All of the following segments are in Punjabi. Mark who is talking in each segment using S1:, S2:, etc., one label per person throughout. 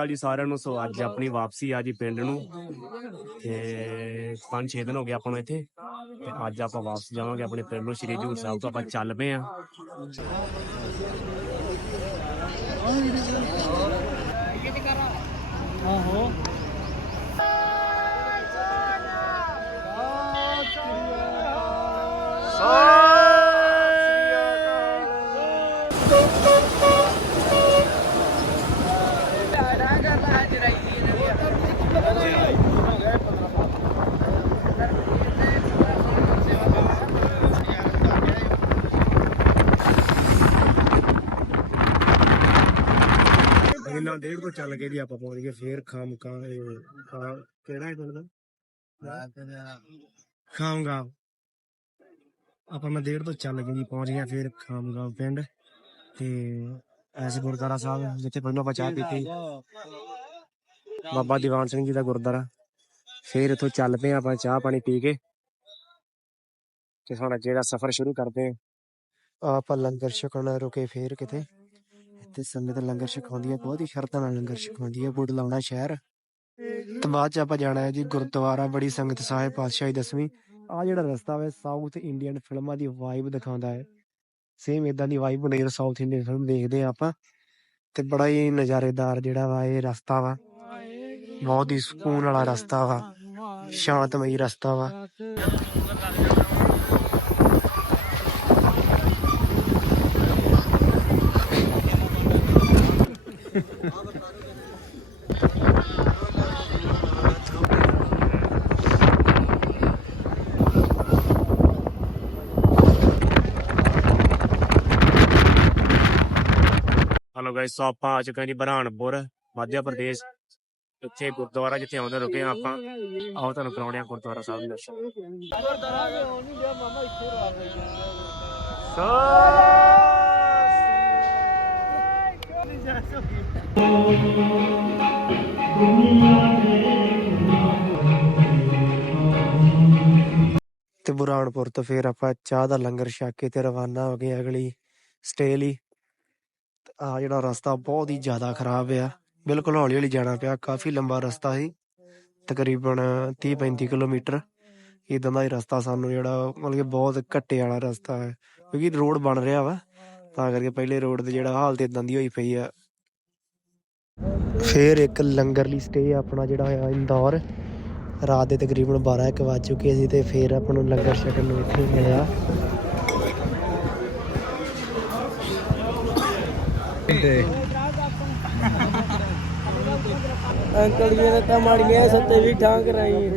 S1: ਅਕਾਲ ਜੀ ਸਾਰਿਆਂ ਨੂੰ ਸੋ ਅੱਜ ਆਪਣੀ ਵਾਪਸੀ ਆ ਜੀ ਪਿੰਡ ਨੂੰ। ਤੇ 5-6 ਦਿਨ ਹੋ ਗਏ ਆਪਾਂ ਨੂੰ ਇੱਥੇ। ਤੇ ਅੱਜ ਆਪਾਂ ਵਾਪਸ ਜਾਵਾਂਗੇ ਆਪਣੇ ਪਿੰਡ ਨੂੰ ਸ਼੍ਰੀ ਹਜੂਰ ਸਾਹਿਬ ਤੋਂ ਆਪਾਂ ਚੱਲ ਪਏ ਆ। ਇਹਨਾਂ ਡੇਢ ਤੋਂ ਚੱਲ ਕੇ ਜੀ ਆਪਾਂ ਪਹੁੰਚ ਗਏ ਫੇਰ ਖਾਮ ਕਾਂ ਖਾ ਕਿਹੜਾ ਹੈ ਦਾ ਖਾਮਗਾਂਵ ਆਪਾਂ ਮੈਂ ਡੇਢ ਤੋਂ ਚੱਲ ਕੇ ਜੀ ਪਹੁੰਚ ਗਿਆ ਫੇਰ ਖਾਮਗਾਂਵ ਪਿੰਡ ਤੇ ਐਸੇ ਗੁਰਦਾਰਾ ਸਾਹਿਬ ਜਿੱਥੇ ਪਹਿਲਾਂ ਆਪਾਂ ਚਾਹ ਪੀਤੀ। ਬਾਬਾ ਦੀਵਾਨ ਸਿੰਘ ਜੀ ਦਾ ਗੁਰਦਾਰਾ ਫੇਰ ਇੱਥੋਂ ਚੱਲ ਪਏ ਆਪਾਂ ਚਾਹ ਪਾਣੀ ਪੀ ਕੇ। ਤੇ ਸਾਡਾ ਜਿਹੜਾ ਸਫ਼ਰ ਸ਼ੁਰੂ ਕਰਦੇ ਆ ਆਪਾਂ ਲੰਗਰ ਛਕਣ ਰੁਕੇ ਫੇਰ ਕਿਤੇ। ਤੇ ਸੰਗਤ ਲੰਗਰ ਛਕਾਉਂਦੀ ਹੈ ਬਹੁਤ ਹੀ ਸ਼ਰਧਾ ਨਾਲ ਲੰਗਰ ਛਕਾਉਂਦੀ ਹੈ ਬੁੱਢ ਲਾਉਣਾ ਸ਼ਹਿਰ। ਤੇ ਬਾਅਦ ਚ ਆਪਾਂ ਜਾਣਾ ਹੈ ਜੀ ਗੁਰਦੁਆਰਾ ਬੜੀ ਸੰਗਤ ਸਾਹਿਬ ਪਾਤਸ਼ਾਹੀ ਦਸਵੀਂ। ਆ ਜਿਹੜਾ ਰਸਤਾ ਹੈ ਸਾਊਥ ਇੰਡੀਅਨ ਫਿਲਮਾਂ ਦੀ ਵਾਈਬ ਦਿਖਾਉਂਦਾ ਹੈ। ਸੇਮ ਇਦਾਂ ਦੀ ਵਾਈਬ ਹੁੰਦੀ ਹੈ ਸਾਊਥ ਇੰਡੀਅਨ ਫਿਲਮ ਦੇਖਦੇ ਆ ਆਪਾਂ। ਤੇ ਬੜਾ ਹੀ ਨਜ਼ਾਰੇਦਾਰ ਜਿਹੜਾ ਵਾ ਇਹ ਰਸਤਾ ਵਾ। ਬਹੁਤ ਹੀ ਸਕੂਨ ਵਾਲਾ ਰਸਤਾ ਵਾ, ਸ਼ਾਂਤਮਈ ਰਸਤਾ ਵਾ। ਹਲੋ ਗਾਇਸ ਸੋ ਆਪਾਂ ਆ ਚੁੱਕੇ ਹਾਂ ਜੀ ਬਰਹਾਨਪੁਰ, ਮੱਧ ਪ੍ਰਦੇਸ਼। ਇੱਥੇ ਗੁਰਦੁਆਰਾ ਜਿੱਥੇ ਆਉਂਦੇ ਰੁਕੇ ਹਾਂ ਆਪਾਂ, ਆਓ ਤੁਹਾਨੂੰ ਕਰਾਉਣੇ ਆ ਗੁਰਦੁਆਰਾ ਸਾਹਿਬ ਦੇ ਦਰਸ਼ਨ ਤੇ ਬੁਰਾਨਪੁਰ ਤੋਂ ਫਿਰ ਆਪਾਂ ਚਾਹ ਦਾ ਲੰਗਰ ਛਕ ਕੇ ਤੇ ਰਵਾਨਾ ਹੋ ਗਏ ਅਗਲੀ ਸਟੇ ਲਈ। ਆ ਜਿਹੜਾ ਰਸਤਾ ਬਹੁਤ ਹੀ ਜ਼ਿਆਦਾ ਖਰਾਬ ਆ। ਬਿਲਕੁਲ ਹੌਲੀ ਹੌਲੀ ਜਾਣਾ ਪਿਆ। ਕਾਫੀ ਲੰਬਾ ਰਸਤਾ ਸੀ। ਤਕਰੀਬਨ 30 35 ਕਿਲੋਮੀਟਰ। ਇਦਾਂ ਦਾ ਹੀ ਰਸਤਾ ਸਾਨੂੰ ਜਿਹੜਾ ਮਤਲਬ ਕਿ ਬਹੁਤ ਘੱਟੇ ਵਾਲਾ ਰਸਤਾ ਹੈ। ਕਿਉਂਕਿ ਰੋਡ ਬਣ ਰਿਹਾ ਵਾ, ਤਾਂ ਕਰਕੇ ਪਹਿਲੇ ਰੋਡ ਤੇ ਜਿਹੜਾ ਹਾਲਤ ਇਦਾਂ ਦੀ ਹੋਈ ਪਈ ਆ। ਫਿਰ ਇੱਕ ਲੰਗਰ ਲਈ ਸਟੇ ਆਪਣਾ ਜਿਹੜਾ ਹੋਇਆ ਇੰਦੌਰ। ਰਾਤ ਦੇ ਤਕਰੀਬਨ 12 ਇੱਕ ਵੱਜ ਚੁੱਕੇ ਸੀ ਤੇ ਫਿਰ ਆਪਾਂ ਨੂੰ ਲੰਗਰ ਛਕਣ ਨੂੰ ਇੱਥੇ ਮਿਲਿਆ।
S2: ਅੰਕਲ ਜੀ ਨੇ ਤਾਂ ਮਾੜੀਆਂ ਸੱਤੇ ਵੀ ਠਾਂ ਕਰਾਈ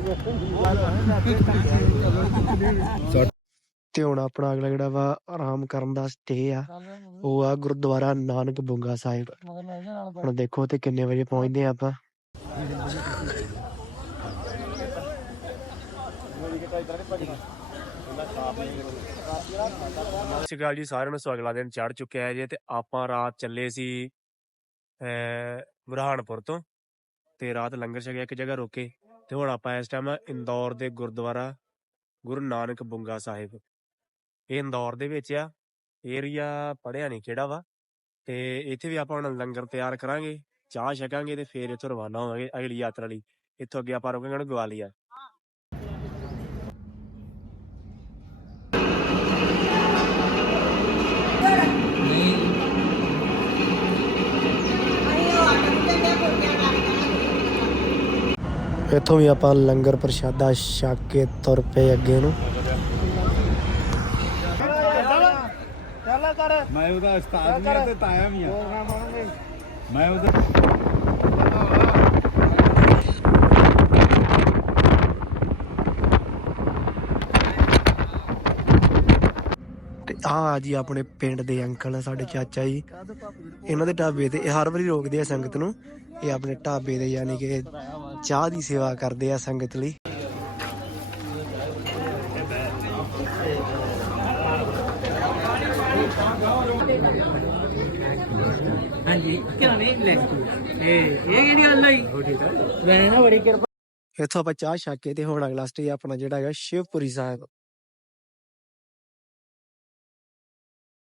S1: ਤੇ ਹੁਣ ਆਪਣਾ ਅਗਲਾ ਜਿਹੜਾ ਵਾ ਆਰਾਮ ਕਰਨ ਦਾ ਸਟੇ ਆ ਉਹ ਆ ਗੁਰਦੁਆਰਾ ਨਾਨਕ ਬੁੰਗਾ ਸਾਹਿਬ। ਹੁਣ ਦੇਖੋ ਤੇ ਕਿੰਨੇ ਵਜੇ ਪਹੁੰਚਦੇ ਆ ਆਪਾਂ। ਸਤਿ ਸ਼੍ਰੀ ਅਕਾਲ ਜੀ ਸਾਰਿਆਂ ਨੂੰ ਸੋ ਅਗਲਾ ਦਿਨ ਚੜ ਚੁੱਕਿਆ ਹੈ ਜੇ ਤੇ ਆਪਾਂ ਰਾਤ ਚੱਲੇ ਸੀ ਅ ਬੁਰਹਾਨਪੁਰ ਤੋਂ। ਤੇ ਰਾਤ ਲੰਗਰ ਛਕਿਆ, ਇੱਕ ਜਗ੍ਹਾ ਰੁਕੇ ਤੇ ਹੁਣ ਆਪਾਂ ਇਸ ਟਾਈਮ ਇੰਦੌਰ ਦੇ ਗੁਰਦੁਆਰਾ ਗੁਰੂ ਨਾਨਕ ਬੁੰਗਾ ਸਾਹਿਬ। ਇਹ ਇੰਦੌਰ ਦੇ ਵਿੱਚ ਆ ਏਰੀਆ ਪੜਿਆ ਨਹੀਂ ਕਿਹੜਾ ਵਾ ਤੇ ਇੱਥੇ ਵੀ ਆਪਾਂ ਹੁਣ ਲੰਗਰ ਤਿਆਰ ਕਰਾਂਗੇ, ਚਾਹ ਛਕਾਂਗੇ ਤੇ ਫੇਰ ਇੱਥੋਂ ਰਵਾਨਾ ਹੋਵਾਂਗੇ ਅਗਲੀ ਯਾਤਰਾ ਲਈ। ਇੱਥੋਂ ਅੱਗੇ ਆਪਾਂ ਰੁਕਾਂਗੇ ਗਵਾਲੀਆ ਇੱਥੋਂ ਵੀ ਆਪਾਂ ਲੰਗਰ ਪ੍ਰਸ਼ਾਦਾ ਛਕ ਕੇ ਤੁਰ ਪਏ ਅੱਗੇ ਨੂੰ।
S2: ਮੈਂ ਉਹਦਾ ਉਸਤਾਦ ਵੀ ਆ ਤੇ ਤਾਇਆ ਵੀ ਆ। ਮੈਂ ਉਹਦਾ
S1: ਤੇ ਆ ਜੀ ਆਪਣੇ ਪਿੰਡ ਦੇ ਅੰਕਲ ਸਾਡੇ ਚਾਚਾ ਜੀ। ਇਹਨਾਂ ਦੇ ਢਾਬੇ ਤੇ ਇਹ ਹਰ ਵਾਰੀ ਰੋਕਦੇ ਆ ਸੰਗਤ ਨੂੰ। ਇਹ ਆਪਣੇ ਢਾਬੇ ਦੇ ਯਾਨੀ ਕਿ ਚਾਹ ਦੀ ਸੇਵਾ ਕਰਦੇ ਆ ਸੰਗਤ ਲਈ।
S2: ਹਾਂਜੀ ਕਿਹੜਾ ਨਹੀਂ ਲੈਕਟ ਇਹ ਇਹ ਕਿਹੜੀ ਗੱਲ ਹੋਈ? ਮੈਂ ਨਾ ਬੜੀ ਕਿਰਪਾ।
S1: ਇੱਥੋਂ ਆਪਾਂ ਚਾਹ ਛਕ ਕੇ ਤੇ ਹੁਣ ਅਗਲਾ ਸਟੇ ਆਪਣਾ ਜਿਹੜਾ ਹੈਗਾ ਸ਼ਿਵਪੁਰੀ ਸਾਹਿਬ।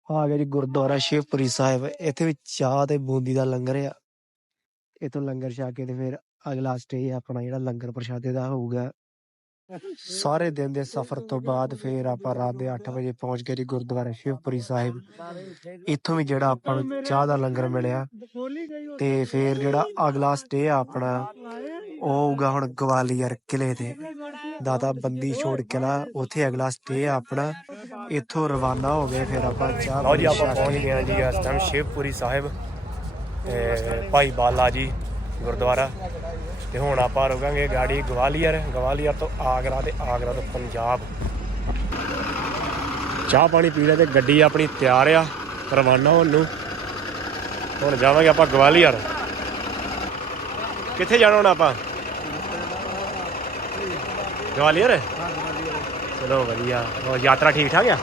S1: ਆ ਗਿਆ ਜੀ ਗੁਰਦੁਆਰਾ ਸ਼ਿਵਪੁਰੀ ਸਾਹਿਬ। ਇੱਥੇ ਵੀ ਚਾਹ ਤੇ ਬੂੰਦੀ ਦਾ ਲੰਗਰ ਆ। ਇਥੋਂ ਲੰਗਰ ਛਕ ਕੇ ਤੇ ਫਿਰ ਅਗਲਾ ਸਟੇ ਆਪਣਾ ਜਿਹੜਾ ਲੰਗਰ ਪ੍ਰਸ਼ਾਦੇ ਦਾ ਹੋਊਗਾ। ਸਾਰੇ ਦਿਨ ਦੇ ਸਫ਼ਰ ਤੋਂ ਬਾਅਦ ਫਿਰ ਆਪਾਂ ਰਾਤ ਦੇ 8 ਵਜੇ ਪਹੁੰਚ ਗਏ ਜੀ ਗੁਰਦੁਆਰਾ ਸ਼ਿਵਪੁਰੀ ਸਾਹਿਬ। ਇੱਥੋਂ ਵੀ ਜਿਹੜਾ ਆਪਾਂ ਨੂੰ ਚਾਹ ਦਾ ਲੰਗਰ ਮਿਲਿਆ ਤੇ ਫਿਰ ਜਿਹੜਾ ਅਗਲਾ ਸਟੇ ਆ ਆਪਣਾ ਉਹ ਹੋਊਗਾ ਹੁਣ ਗਵਾਲੀਅਰ ਕਿਲੇ ਤੇ ਦਾਦਾ ਬੰਦੀ ਛੋੜ ਕਿਲਾ ਉੱਥੇ ਅਗਲਾ ਸਟੇ ਆ ਆਪਣਾ। ਇੱਥੋਂ ਰਵਾਨਾ ਹੋ ਗਏ ਫਿਰ ਆਪਾਂ ਚਾਹ
S3: ਲਓ ਜੀ ਆਪਾਂ ਪਹੁੰਚ ਗਏ ਜੀ ਇਸ ਟਾਈਮ ਸ਼ਿਵਪੁਰੀ ਸਾਹਿਬ। ਤੇ ਭਾਈ ਬਾਲਾ ਜੀ ਗੁਰਦੁਆਰਾ ਤੇ ਹੁਣ ਆਪਾਂ ਰੁਕਾਂਗੇ ਗਾੜੀ ਗਵਾਲੀਅਰ ਗਵਾਲੀਅਰ ਤੋਂ ਆਗਰਾ ਤੇ ਆਗਰਾ ਤੋਂ ਪੰਜਾਬ। ਚਾਹ ਪਾਣੀ ਪੀ ਲਿਆ ਤੇ ਗੱਡੀ ਆਪਣੀ ਤਿਆਰ ਆ, ਰਵਾਨਾ ਹੋਣ ਨੂੰ ਹੁਣ ਜਾਵਾਂਗੇ ਆਪਾਂ ਗਵਾਲੀਅਰ। ਕਿੱਥੇ ਜਾਣਾ ਹੁਣ ਆਪਾਂ? ਗਵਾਲੀਅਰ? ਚਲੋ ਵਧੀਆ। ਹੋਰ ਯਾਤਰਾ ਠੀਕ ਠਾਕ ਆ?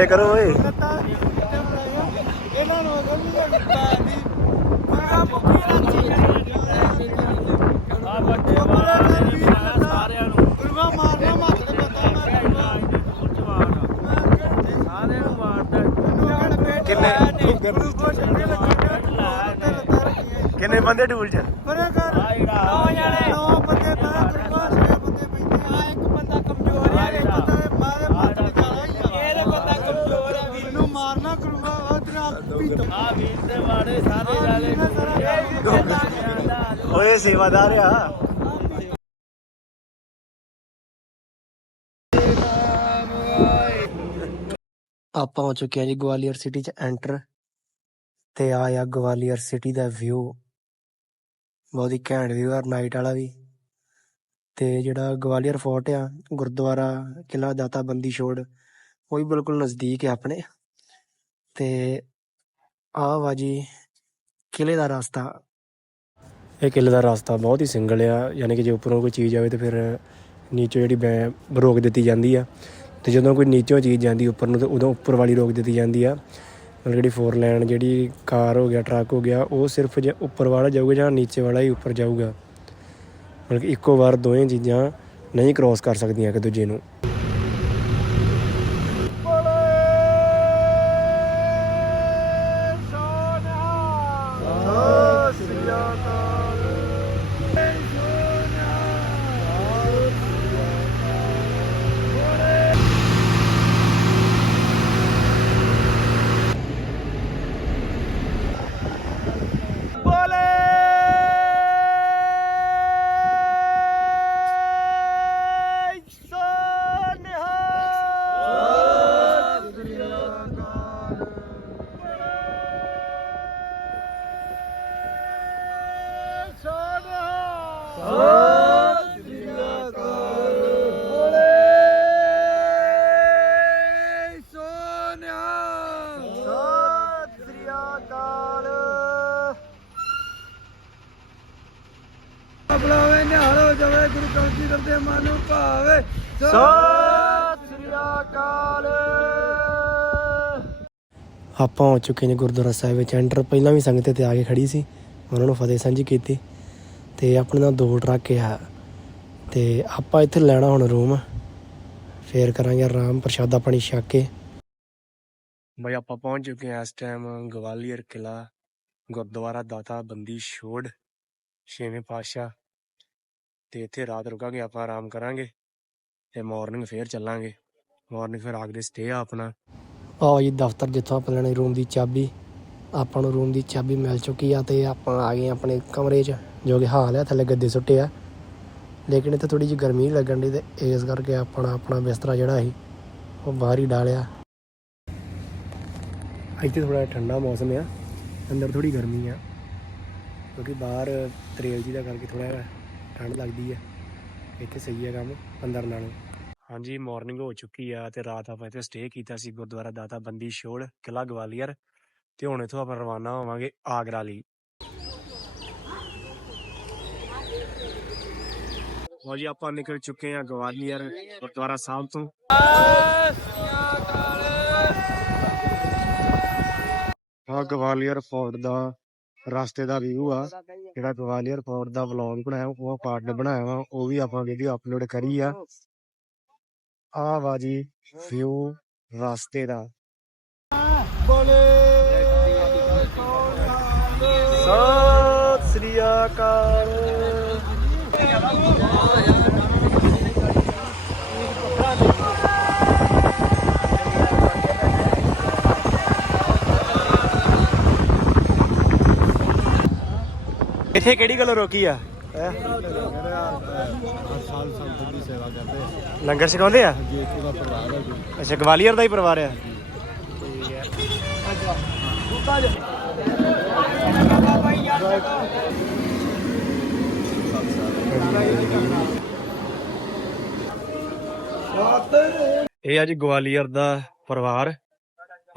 S3: ਥੱਲੇ ਕਰੋ ਓਏ।
S2: ਇਹਨਾਂ ਨੂੰ ਕਹਿੰਦੀ ਭੈਣ ਦੀ ਪੂਰਾ ਮੁੱਕੀ ਰੱਖੀ ਆ ਵੱਡੇ ਸਾਰਿਆਂ ਨੂੰ ਗੁਰੂਆ ਮਾਰਨਾ ਮੱਥ ਤੇ ਪਤਾ ਮੈਂ ਸਾਰਿਆਂ ਨੂੰ ਮਾਰਦਾ
S3: ਕਿੰਨੇ?
S2: ਗੁਰੂ ਕੋ ਛੱਡੇ ਲੱਗਾ
S3: ਕਿੰਨੇ ਬੰਦੇ ਟੂਲ ਚ?
S2: ਪਰੇ ਕਰ ਨੌ ਜਣੇ। ਨੌ ਬੰਦੇ ਤਾਂ ਗੁਰੂਆ ਛੇ ਬੰਦੇ ਪੈਂਦੇ ਆ ਇੱਕ ਬੰਦਾ ਕਮਜ਼ੋਰ ਆ ਇੱਕ ਬੰਦਾ ਮਾਰੇ ਮੱਥ ਤੇ ਜਾਣਾ ਹੀ ਆ ਇਹਦੇ ਬੰਦਾ ਕਮਜ਼ੋਰ ਆ ਵੀਰ ਨੂੰ ਮਾਰਨਾ ਗੁਰੂਆ ਉਹਦੇ ਨਾਲ ਪੀਤੋ ਆ ਵੀਰ ਦੇ ਵਾੜੇ ਸਾਰੇ ਜਾਲੇ
S3: ਓਏ ਸੇਵਾਦਾਰ ਆ।
S1: ਆਪਾਂ ਹੋ ਚੁੱਕੇ ਹਾਂ ਜੀ ਗਵਾਲੀਅਰ ਸਿਟੀ ਚ ਐਂਟਰ ਤੇ ਆ ਆ ਗਵਾਲੀਅਰ ਸਿਟੀ ਦਾ ਵਿਊ ਬਹੁਤ ਹੀ ਘੈਂਟ ਵਿਊ ਆ ਨਾਈਟ ਵਾਲਾ ਵੀ। ਤੇ ਜਿਹੜਾ ਗਵਾਲੀਅਰ ਫੋਰਟ ਆ, ਗੁਰਦੁਆਰਾ ਕਿਲਾ ਦਾਤਾ ਬੰਦੀ ਛੋੜ, ਉਹ ਵੀ ਬਿਲਕੁਲ ਨਜ਼ਦੀਕ ਹੈ ਆਪਣੇ। ਤੇ ਆ ਵਾ ਜੀ, ਕਿਲੇ ਦਾ ਰਸਤਾ।
S3: ਇਹ ਕਿਲੇ ਦਾ ਰਸਤਾ ਬਹੁਤ ਹੀ ਸਿੰਗਲ ਆ, ਯਾਨੀ ਕਿ ਜੇ ਉੱਪਰੋਂ ਕੋਈ ਚੀਜ਼ ਆਵੇ ਤੇ ਫਿਰ ਨੀਚੋਂ ਜਿਹੜੀ ਬੈ, ਰੋਕ ਦਿੱਤੀ ਜਾਂਦੀ ਆ। ਤੇ ਜਦੋਂ ਕੋਈ ਨੀਚੋਂ ਚੀਜ਼ ਜਾਂਦੀ ਉੱਪਰ ਨੂੰ, ਤੇ ਉਦੋਂ ਉੱਪਰ ਵਾਲੀ ਰੋਕ ਦਿੱਤੀ ਜਾਂਦੀ ਆ। ਮਤਲਬ ਜਿਹੜੀ ਫੋਰ ਲਾਈਨ ਜਿਹੜੀ ਕਾਰ ਹੋ ਗਿਆ, ਟਰੱਕ ਹੋ ਗਿਆ, ਉਹ ਸਿਰਫ ਜੇ ਉੱਪਰ ਵਾਲਾ ਜਾਊਗਾ ਜਾਂ ਨੀਚੇ ਵਾਲਾ ਹੀ ਉੱਪਰ ਜਾਊਗਾ। ਮਤਲਬ ਕਿ ਇੱਕੋ ਵਾਰ ਦੋਵੇਂ ਚੀਜ਼ਾਂ ਨਹੀਂ ਕ੍ਰਾਸ ਕਰ ਸਕਦੀਆਂ ਇੱਕ ਦੂਜੇ ਨੂੰ।
S2: ਗੁਰੂ ਕਲਗੀਧਰ ਦੇ ਮਨ ਨੂੰ ਭਾਵੇ।
S3: ਸਤਿ ਸ੍ਰੀ ਅਕਾਲ।
S1: ਆਪਾਂ ਹੋ ਚੁੱਕੇ ਨੇ ਗੁਰਦੁਆਰਾ ਸਾਹਿਬ ਵਿੱਚ। ਐਂਟਰ ਪਹਿਲਾਂ ਵੀ ਸੰਗਤ ਤੇ ਆ ਕੇ ਖੜੀ ਸੀ। ਉਹਨਾਂ ਨੂੰ ਫਤਿਹ ਸਾਂਝੀ ਕੀਤੀ। ਤੇ ਆਪਣੇ ਨਾਲ ਦੋ ਟਰੱਕ ਆ। ਤੇ ਆਪਾਂ ਇੱਥੇ ਲੈਣਾ ਹੁਣ ਰੂਮ। ਫੇਰ ਕਰਾਂਗੇ ਆਰਾਮ ਪ੍ਰਸ਼ਾਦਾ ਪਾਣੀ ਛਕ ਕੇ।
S3: ਬਈ ਆਪਾਂ ਪਹੁੰਚ ਚੁੱਕੇ ਹਾਂ ਇਸ ਟਾਈਮ ਗਵਾਲੀਅਰ ਕਿਲਾ ਗੁਰਦੁਆਰਾ ਦਾਤਾ ਬੰਦੀ ਛੋੜ ਛੇਵੇਂ ਪਾਤਸ਼ਾਹ। ਤੇ ਇੱਥੇ ਰਾਤ ਰੁਕਾਂਗੇ, ਆਪਾਂ ਆਰਾਮ ਕਰਾਂਗੇ ਤੇ ਮਾਰਨਿੰਗ ਫੇਰ ਚੱਲਾਂਗੇ। ਮਾਰਨਿੰਗ ਫਿਰ ਅਗਲੇ ਸਟੇ ਆ ਆਪਣਾ।
S1: ਆਓ ਜੀ, ਦਫ਼ਤਰ ਜਿੱਥੋਂ ਆਪਾਂ ਲੈਣੀ ਰੂਮ ਦੀ ਚਾਬੀ। ਆਪਾਂ ਨੂੰ ਰੂਮ ਦੀ ਚਾਬੀ ਮਿਲ ਚੁੱਕੀ ਆ ਤੇ ਆਪਾਂ ਆ ਗਏ ਆਪਣੇ ਕਮਰੇ 'ਚ, ਜੋ ਕਿ ਹਾਲ ਹੈ ਥੱਲੇ ਗੱਦੇ ਸੁੱਟੇ ਆ। ਲੇਕਿਨ ਇੱਥੇ ਥੋੜੀ ਜਿਹੀ ਗਰਮੀ ਲੱਗਣ ਦੀ ਤੇ ਇਸ ਕਰਕੇ ਆਪਣਾ ਆਪਣਾ ਬਿਸਤਰਾ ਜਿਹੜਾ ਸੀ, ਉਹ ਬਾਹਰ ਹੀ ਡਾਲਿਆ।
S3: ਇੱਥੇ ਥੋੜਾ ਠੰਡਾ ਮੌਸਮ ਆ, ਅੰਦਰ ਥੋੜੀ ਗਰਮੀ ਆ, ਕਿਉਂਕਿ ਬਾਹਰ ਤਰੇਲ ਜੀ ਦਾ ਕਰਕੇ ਥੋੜਾ ਠੰਡ ਲੱਗਦੀ ਆ। ਇੱਥੇ ਸਹੀ ਆ ਕੰਮ, ਅੰਦਰ ਨਾਲੋਂ। ਹਾਂਜੀ ਮਾਰਨਿੰਗ ਹੋ ਚੁੱਕੀ ਆ ਤੇ ਰਾਤ ਆਪਾਂ ਇੱਥੇ ਸਟੇ ਕੀਤਾ ਸੀ ਗੁਰਦੁਆਰਾ ਦਾਤਾ ਬੰਦੀ ਛੋੜ ਕਿਲਾ ਗਵਾਲੀਅਰ ਤੇ ਹੁਣ ਇੱਥੋਂ ਆਪਾਂ ਰਵਾਨਾ ਹੋਵਾਂਗੇ ਆਗਰਾ ਲਈ। ਲਓ ਜੀ, ਆਪਾਂ ਨਿਕਲ ਚੁੱਕੇ ਆ ਗਵਾਲੀਅਰ ਗੁਰਦੁਆਰਾ ਸਾਹਿਬ ਤੋਂ। ਆ ਗਵਾਲੀਅਰ ਫੋਰਟ ਦਾ ਰਸਤੇ ਦਾ ਵਿਊ ਆ। ਜਿਹੜਾ ਗਵਾਲੀਅਰ ਫੋਰਟ ਦਾ ਵਲੌਗ ਬਣਾਇਆ ਉਹ ਪਾਰਟ ਨੇ ਬਣਾਇਆ ਵਾ ਉਹ ਵੀ ਆਪਾਂ ਵੀਡੀਓ ਅਪਲੋਡ ਕਰੀ ਆ। ਆ ਵਾ ਜੀ ਵਿਊ ਰਸਤੇ ਦਾ। ਸਤਿ ਸ੍ਰੀ ਅਕਾਲ। ਇੱਥੇ ਕਿਹੜੀ ਗੱਲ ਰੋਕੀ ਆ? ਹੈਂ?
S2: ਸਾਲ ਸੰਤ ਦੀ ਸੇਵਾ ਕਰਦੇ
S3: ਲੰਗਰ ਛਕਾਉਂਦੇ ਆ?
S2: ਜੀ ਇੱਥੇ ਦਾ ਪਰਿਵਾਰ ਹੈ ਜੀ।
S3: ਅੱਛਾ ਗਵਾਲੀਅਰ ਦਾ ਹੀ ਪਰਿਵਾਰ ਆ। ਇਹ ਆ ਜੀ ਗਵਾਲੀਅਰ ਦਾ ਪਰਿਵਾਰ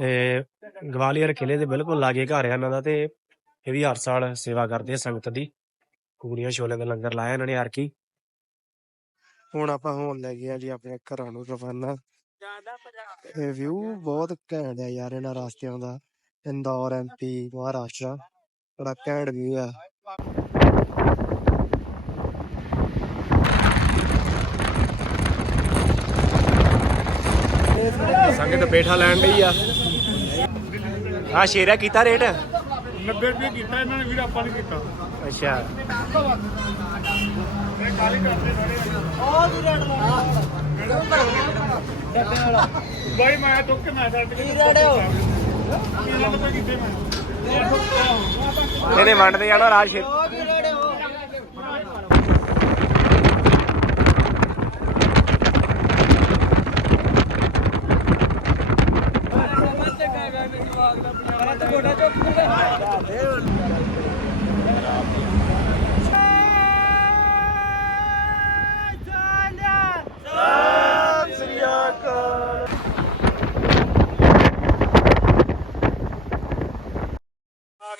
S3: ਇਹ ਗਵਾਲੀਅਰ ਕਿਲੇ ਦੇ ਬਿਲਕੁਲ ਲਾਗੇ ਘਰ ਆ ਇਹਨਾਂ ਦਾ ਤੇ ਇਹ ਵੀ ਹਰ ਸਾਲ ਸੇਵਾ ਕਰਦੇ ਆ ਸੰਗਤ ਦੀ। ਪੂਰੀਆਂ ਛੋਲੇ ਦਾ ਲੰਗਰ ਲਾਇਆ ਇਹਨਾਂ ਨੇ ਯਾਰ ਕੀ। ਹੁਣ ਆਪਾਂ ਹੋਣ ਲੱਗੇ ਆ ਜੀ ਆਪਣੇ ਘਰਾਂ ਨੂੰ ਰਵਾਨਾ। ਇਹ ਵਿਊ ਬਹੁਤ ਘੈਂਟ ਆ ਯਾਰ ਇਹਨਾਂ ਰਸਤਿਆਂ ਦਾ। ਇੰਦੌਰ ਐਮਪੀ ਮਹਾਰਾਸ਼ਟਰ ਬੜਾ ਘੈਂਟ ਵਿਊ ਆ। ਸੰਗਤ ਬੈਠਾ ਲੈਣ ਲਈ ਆ। ਆ ਸ਼ੇਰਾ ਕੀਤਾ ਰੇਟ?
S2: 90 ਰੁਪਏ ਕੀਤਾ ਇਹਨਾਂ ਨੇ ਵੀਰ ਆਪਾਂ ਕੀਤਾ।
S3: ਅੱਛਾ।
S2: ਬਾਈ ਮੈਂ ਚੁੱਕ ਕੇ ਮੈਂ ਛੱਡ ਕੇ ਕੀ ਰੜਿਓ ਕੀ ਰੜ ਕੀਤੇ ਮੈਂ?
S3: ਇਹਨੇ ਵੰਡਦੇ ਜਾਣਾ ਰਾਜ ਫਿਰ।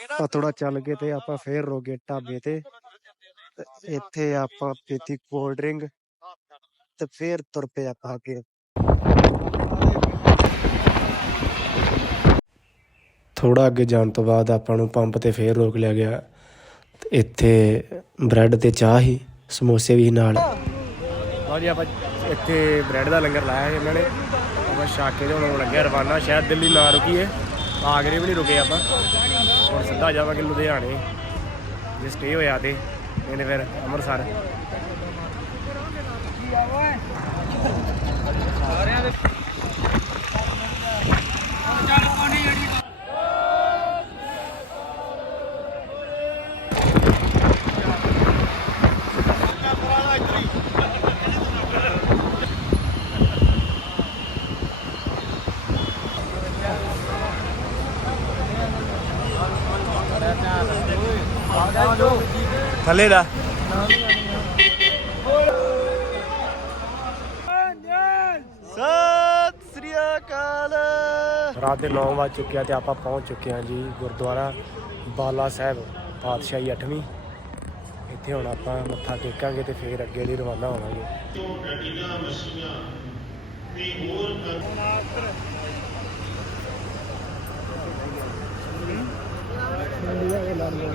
S3: ਆਪਾਂ ਥੋੜਾ ਚੱਲ ਗਏ ਤੇ ਆਪਾਂ ਫੇਰ ਰੋਗੇ ਢਾਬੇ ਤੇ। ਤੇ ਇੱਥੇ ਆਪਾਂ ਪੀਤੀ ਕੋਲਡ ਡਰਿੰਕ ਤੇ ਫੇਰ ਤੁਰ ਪਏ ਆਪਾਂ ਅੱਗੇ। ਥੋੜਾ ਅੱਗੇ ਜਾਣ ਤੋਂ ਬਾਅਦ ਆਪਾਂ ਨੂੰ ਪੰਪ ਤੇ ਫੇਰ ਰੋਕ ਲਿਆ ਗਿਆ। ਤੇ ਇੱਥੇ ਬ੍ਰੈਡ ਤੇ ਚਾਹ ਹੀ ਸਮੋਸੇ ਵੀ ਨਾਲ। ਲਓ ਜੀ ਆਪਾਂ ਇੱਥੇ ਬ੍ਰੈਡ ਦਾ ਲੰਗਰ ਲਾਇਆ ਸੀ ਇਹਨਾਂ ਨੇ। ਆਪਾਂ ਛੱਕ ਕੇ ਤੇ ਹੁਣ ਲੱਗਿਆ ਰਵਾਨਾ ਸ਼ਾਇਦ ਦਿੱਲੀ ਨਾ ਰੁਕੀਏ। ਆਗਰੇ ਵੀ ਨਹੀਂ ਰੁਕੇ ਆਪਾਂ। ਹੁਣ ਸਿੱਧਾ ਜਾਵਾਂਗੇ ਲੁਧਿਆਣੇ। ਜੇ ਸਟੇ ਹੋਇਆ ਤੇ ਇਹਨੇ ਫਿਰ ਅੰਮ੍ਰਿਤਸਰ। ਥੱਲੇ ਦਾ ਸਤਿ ਸ੍ਰੀ ਅਕਾਲ। ਰਾਤ ਦੇ 9 ਵਜ ਚੁੱਕਿਆ ਤੇ ਆਪਾਂ ਪਹੁੰਚ ਚੁੱਕੇ ਹਾਂ ਜੀ ਗੁਰਦੁਆਰਾ ਬਾਲਾ ਸਾਹਿਬ ਪਾਤਸ਼ਾਹੀ 8ਵੀਂ ਇੱਥੇ ਹੁਣ ਆਪਾਂ ਮੱਥਾ ਟੇਕਾਂਗੇ ਤੇ ਫੇਰ ਅੱਗੇ ਲਈ ਰਵਾਨਾ ਹੋਵਾਂਗੇ।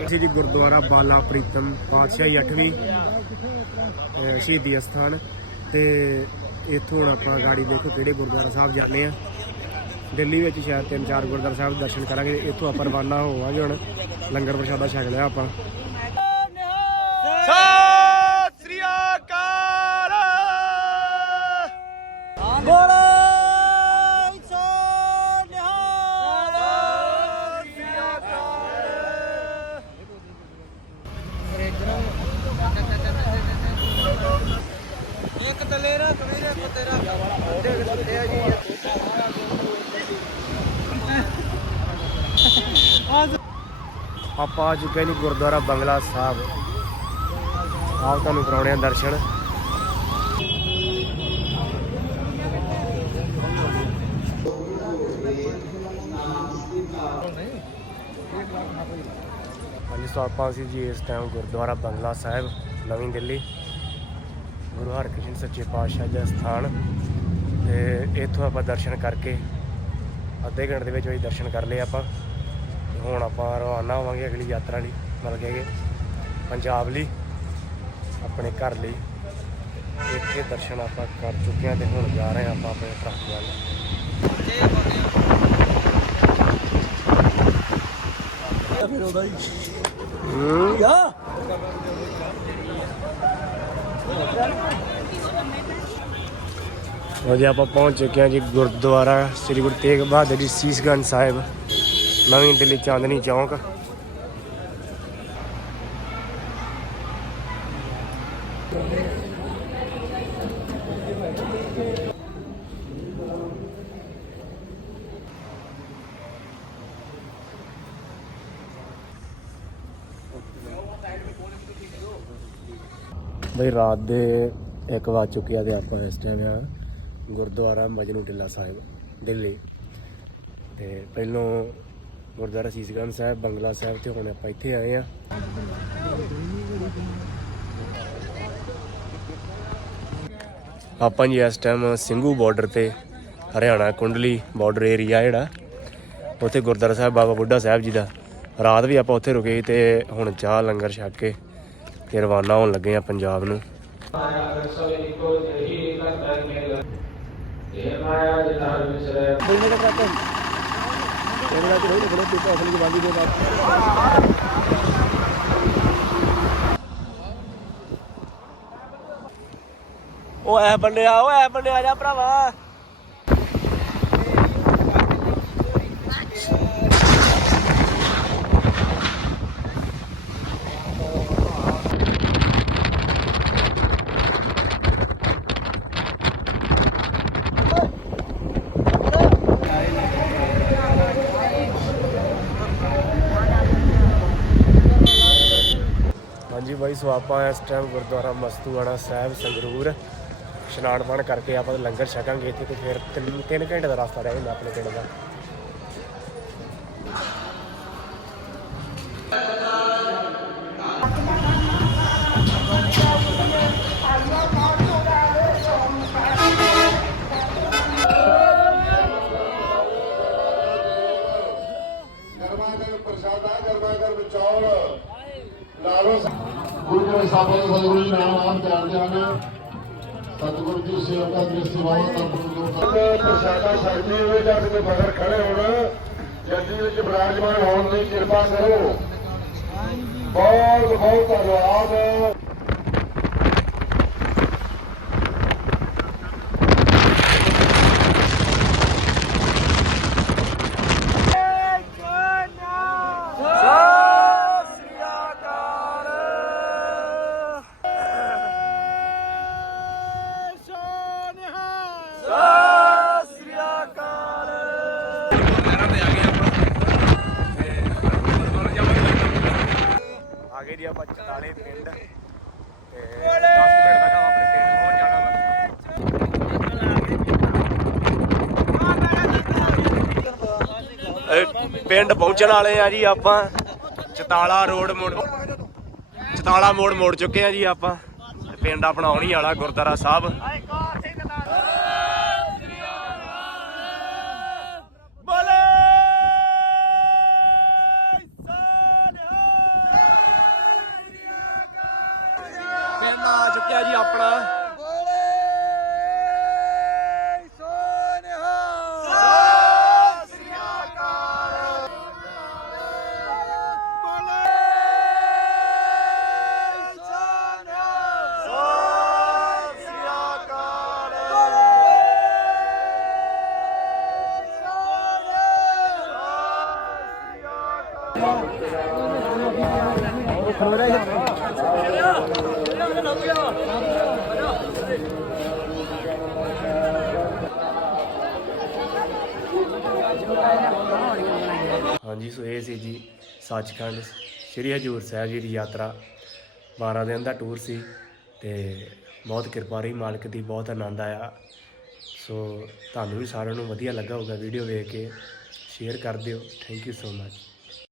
S3: ਜੀ ਗੁਰਦੁਆਰਾ ਬਾਲਾ ਪ੍ਰੀਤਮ ਪਾਤਸ਼ਾਹੀ 8ਵੀਂ ਸ਼ਹੀਦੀ ਅਸਥਾਨ ਤੇ ਇੱਥੋਂ ਹੁਣ ਆਪਾਂ ਗਾੜੀ ਦੇਖੋ ਕਿਹੜੇ ਗੁਰਦੁਆਰਾ ਸਾਹਿਬ ਜਾਂਦੇ ਆ। ਦਿੱਲੀ ਵਿੱਚ ਸ਼ਾਇਦ ਤਿੰਨ ਚਾਰ ਗੁਰਦੁਆਰਾ ਸਾਹਿਬ ਦਰਸ਼ਨ ਕਰਾਂਗੇ, ਇੱਥੋਂ ਆਪਾਂ ਰਵਾਨਾ ਹੋਵਾਂਗੇ ਹੁਣ, ਲੰਗਰ ਪ੍ਰਸ਼ਾਦਾ ਛਕ ਲਿਆ ਆਪਾਂ ਸਤਿ ਸ੍ਰੀ ਅਕਾਲ
S2: ਇੱਕ ਦਲੇਰਾ ਕਮੀਰੇ ਕੋ ਤੇਰਾ ਵੱਡੇ ਵੱਡੇ ਆ ਜੀ
S3: ਆਪਾਂ ਆ ਚੁੱਕੇ ਜੀ ਗੁਰਦੁਆਰਾ ਬੰਗਲਾ ਸਾਹਿਬ। ਆਪ ਤੁਹਾਨੂੰ ਕਰਾਉਣੇ ਆ ਦਰਸ਼ਨ। ਹਾਂਜੀ, ਸੋ ਆਪਾਂ ਸੀ ਜੀ ਇਸ ਟਾਈਮ ਗੁਰਦੁਆਰਾ ਬੰਗਲਾ ਸਾਹਿਬ, ਨਵੀਂ ਦਿੱਲੀ। ਗੁਰੂ ਹਰਕ੍ਰਿਸ਼ਨ ਸੱਚੇ ਪਾਤਸ਼ਾਹ ਜੀ ਦਾ ਸਥਾਨ। ਤੇ ਇੱਥੋਂ ਆਪਾਂ ਦਰਸ਼ਨ ਕਰਕੇ ਅੱਧੇ ਘੰਟੇ ਦੇ ਵਿੱਚ ਵੀ ਦਰਸ਼ਨ ਕਰ ਲਏ ਆਪਾਂ। ਹੁਣ ਆਪਾਂ ਰਵਾਨਾ ਹੋਵਾਂਗੇ ਅਗਲੀ ਯਾਤਰਾ ਲਈ, ਮਤਲਬ ਕਿ ਪੰਜਾਬ ਲਈ, ਆਪਣੇ ਘਰ ਲਈ। ਇੱਥੇ ਦਰਸ਼ਨ ਆਪਾਂ ਕਰ ਚੁੱਕੇ ਹਾਂ ਤੇ ਹੁਣ ਜਾ ਰਹੇ ਹਾਂ ਆਪਾਂ ਆਪਣੇ ਟਰੱਕ ਵੱਲ। ਲਓ ਜੀ, ਆਪਾਂ ਪਹੁੰਚ ਚੁੱਕੇ ਹਾਂ ਜੀ ਗੁਰਦੁਆਰਾ ਸ੍ਰੀ ਗੁਰੂ ਤੇਗ ਬਹਾਦਰ ਜੀ ਸੀਸਗੰਜ ਸਾਹਿਬ। ਨਵੀਂ ਦਿੱਲੀ ਚਾਂਦਨੀ ਚੌਂਕ। ਬਈ ਰਾਤ ਦੇ 1 ਵਜ ਚੁੱਕਿਆ ਤੇ ਆਪਾਂ ਇਸ ਟਾਈਮ ਆ ਗੁਰਦੁਆਰਾ ਮਜਨੂ ਟਿੱਲਾ ਸਾਹਿਬ, ਦਿੱਲੀ। ਤੇ ਪਹਿਲੋਂ ਗੁਰਦੁਆਰਾ ਸੀਸਗੰਜ ਸਾਹਿਬ, ਬੰਗਲਾ ਸਾਹਿਬ ਤੇ ਹੁਣ ਆਪਾਂ ਇੱਥੇ ਆਏ ਆ ਆਪਾਂ ਜੀ ਇਸ ਟਾਈਮ ਸਿੰਘੂ ਬਾਰਡਰ ਤੇ ਹਰਿਆਣਾ ਕੁੰਡਲੀ ਬਾਰਡਰ ਏਰੀਆ ਜਿਹੜਾ। ਉੱਥੇ ਗੁਰਦੁਆਰਾ ਸਾਹਿਬ ਬਾਬਾ ਬੁੱਢਾ ਸਾਹਿਬ ਜੀ ਦਾ। ਰਾਤ ਵੀ ਆਪਾਂ ਉੱਥੇ ਰੁਕੇ ਤੇ ਹੁਣ ਚਾਹ, ਲੰਗਰ ਛਕ ਕੇ ਤੇ ਰਵਾਨਾ ਹੋਣ ਲੱਗੇ ਆ ਪੰਜਾਬ ਨੂੰ। ਉਹ ਐ ਬੰਦੇ ਉਹ ਐ ਬੰਦੇ ਜਾ ਭਰਾਵਾ ਹਾਂਜੀ ਬਾਈ ਸੋ ਆਪਾਂ ਇਸ ਟਾਈਮ ਗੁਰਦੁਆਰਾ ਮਸਤੂਆਣਾ ਸਾਹਿਬ ਸੰਗਰੂਰ। ਇਸ਼ਨਾਨ ਪਾਣ ਕਰਕੇ ਆਪਾਂ ਲੰਗਰ ਛਕਾਂਗੇ ਇੱਥੇ ਤੇ ਫਿਰ 3 ਘੰਟੇ ਦਾ ਰਸਤਾ ਰਹਿ ਜਾਂਦਾ ਆਪਣੇ ਪਿੰਡ ਦਾ।
S4: ਗਰਮਾਗਰ ਪ੍ਰਸ਼ਾਦਾ ਗਰਮਾਗਰ ਚੌਲ। ਲਾਲੋ ਗੁਰੂ ਦੇ ਸਤਿਗੁਰੂ ਜੀ ਨਾਮ ਆਮ ਜਾਣਦੇ ਹਨ ਸਤਿਗੁਰੂ ਜੀ ਸੇਵਕਾਂ ਦੀ ਸੇਵਾ ਸਤਿਗੁਰੂ ਜੋ ਪ੍ਰਸ਼ਾਦਾ ਛਕਦੇ ਹੋਏ ਜਦ ਕੇ ਬਗਰ ਖੜੇ ਹੋਣ ਜੱਦੀ ਵਿੱਚ ਬਿਰਾਜਮਾਨ ਹੋਣ ਦੀ ਕਿਰਪਾ ਕਰੋ। ਬਹੁਤ ਬਹੁਤ ਧੰਨਵਾਦ।
S3: ਪਹੁੰਚਣ ਵਾਲੇ ਆ ਜੀ ਆਪਾਂ। ਚਤਾਲਾ ਰੋਡ ਮੋੜ ਚਤਾਲਾ ਮੋੜ ਮੋੜ ਚੁੱਕੇ ਆ ਜੀ ਆਪਾਂ। ਪਿੰਡ ਆਪਣਾ ਆਉਣੀ ਵਾਲਾ ਗੁਰਦੁਆਰਾ ਸਾਹਿਬ। ਸੱਚਖੰਡ ਸ੍ਰੀ ਹਜੂਰ ਸਾਹਿਬ ਜੀ ਦੀ ਯਾਤਰਾ। 12 ਦਿਨ ਦਾ ਟੂਰ ਸੀ ਤੇ ਬਹੁਤ ਕਿਰਪਾ ਰਹੀ ਮਾਲਕ ਦੀ, ਬਹੁਤ ਆਨੰਦ ਆਇਆ। ਸੋ ਤੁਹਾਨੂੰ ਵੀ ਸਾਰਿਆਂ ਨੂੰ ਵਧੀਆ ਲੱਗਾ ਹੋਊਗਾ ਵੀਡੀਓ ਵੇਖ ਕੇ। ਸ਼ੇਅਰ ਕਰ ਦਿਓ। Thank you so much